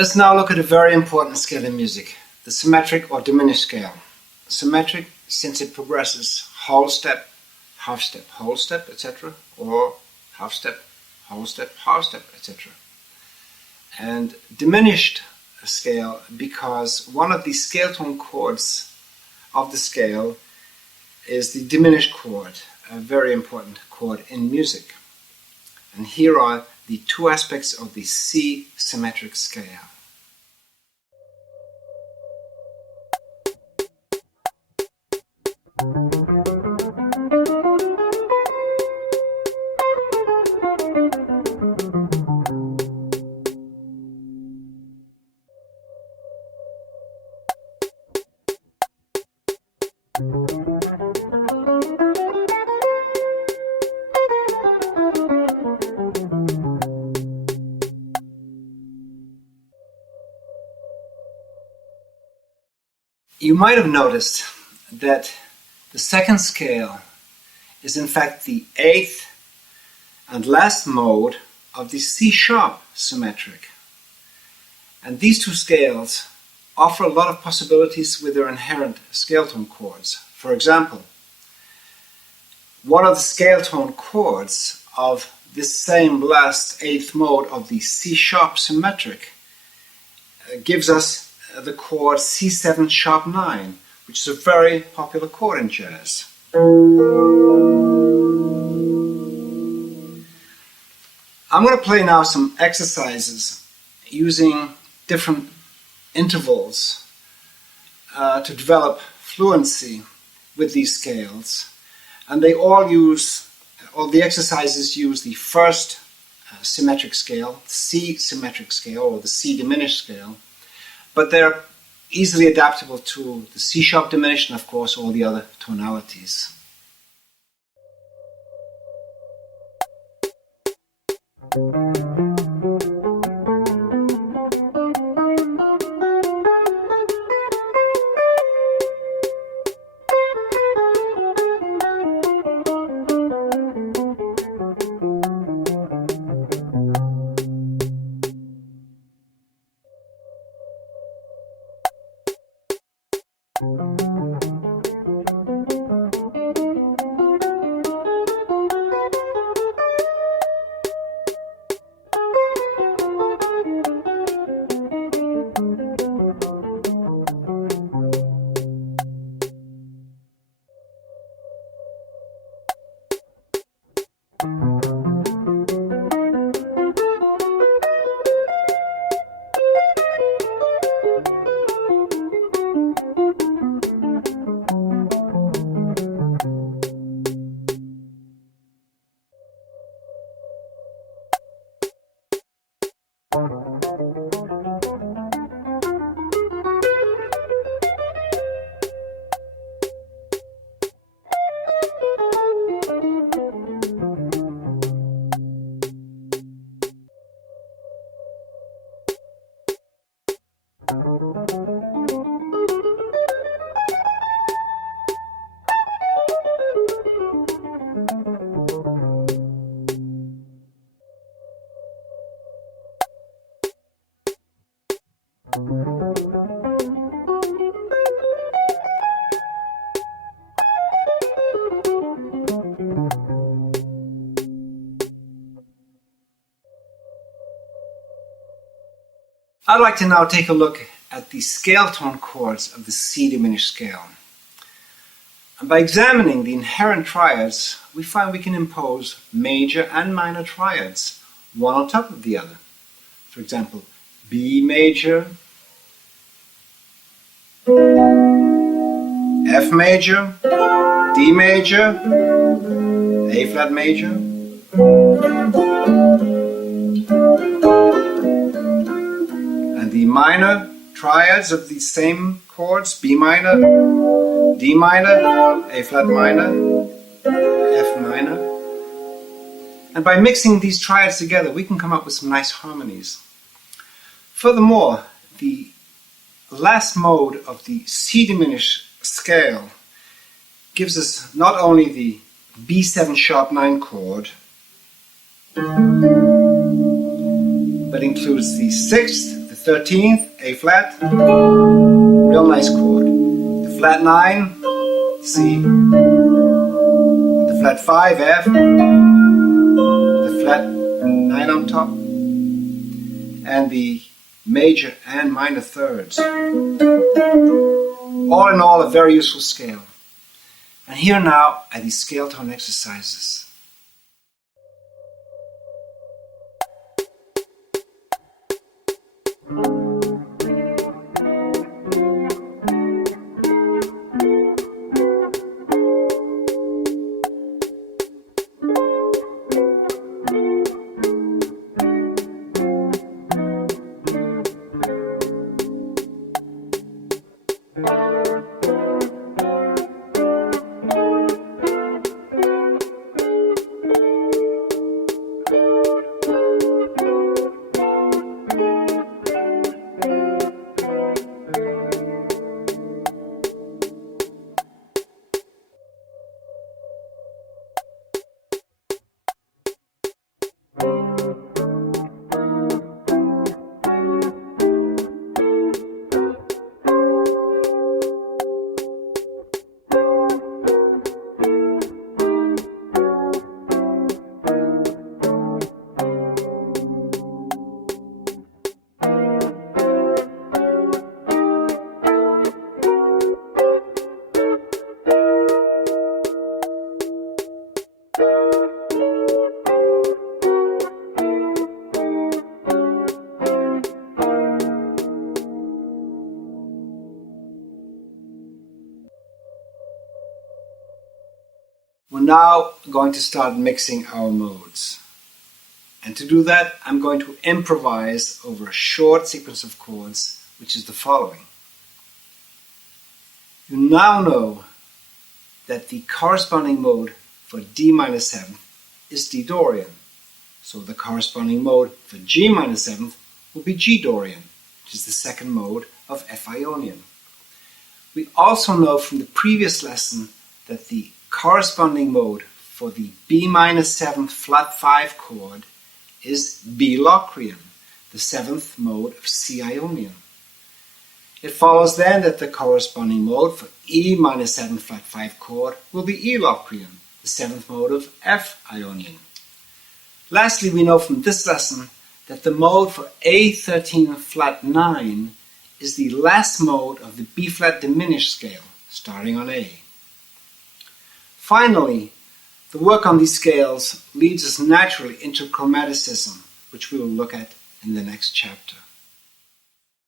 Let's now look at a very important scale in music, the symmetric or diminished scale. Symmetric, since it progresses whole step, half step, whole step, etc., or half step, whole step, half step, etc. And diminished scale because one of the scale tone chords of the scale is the diminished chord, a very important chord in music. And here are the two aspects of the C symmetric scale. You might have noticed that the second scale is in fact the eighth and last mode of the C-sharp symmetric. And these two scales offer a lot of possibilities with their inherent scale tone chords. For example, one of the scale tone chords of this same last eighth mode of the C-sharp symmetric gives us the chord C7 sharp 9, which is a very popular chord in jazz. I'm going to play now some exercises using different intervals to develop fluency with these scales, and they all the exercises use the first symmetric scale, C symmetric scale, or the C diminished scale. But they're easily adaptable to the C-sharp diminished and, of course, all the other tonalities. I'd like to now take a look at the scale tone chords of the C diminished scale. And by examining the inherent triads, we find we can impose major and minor triads, one on top of the other. For example, B major, F major, D major, A flat major, and the minor triads of these same chords, B minor, D minor, A flat minor, F minor. And by mixing these triads together, we can come up with some nice harmonies. Furthermore, the last mode of the C diminished scale gives us not only the B7 sharp 9 chord, but includes the 6th, the 13th, A flat, real nice chord. The flat 9, C, the flat 5, F, the flat 9 on top, and the major and minor thirds. All in all, a very useful scale. And here now are these scale tone exercises. We're now going to start mixing our modes. And to do that, I'm going to improvise over a short sequence of chords, which is the following. You now know that the corresponding mode for D minor 7th is D Dorian. So the corresponding mode for G minor 7th will be G Dorian, which is the second mode of F Ionian. We also know from the previous lesson that the corresponding mode for the B minor 7th flat 5 chord is B Locrian, the 7th mode of C Ionian. It follows then that the corresponding mode for E minor 7 flat 5 chord will be E Locrian, the 7th mode of F Ionian. Lastly, we know from this lesson that the mode for A13 flat 9 is the last mode of the B flat diminished scale, starting on A. Finally, the work on these scales leads us naturally into chromaticism, which we will look at in the next chapter.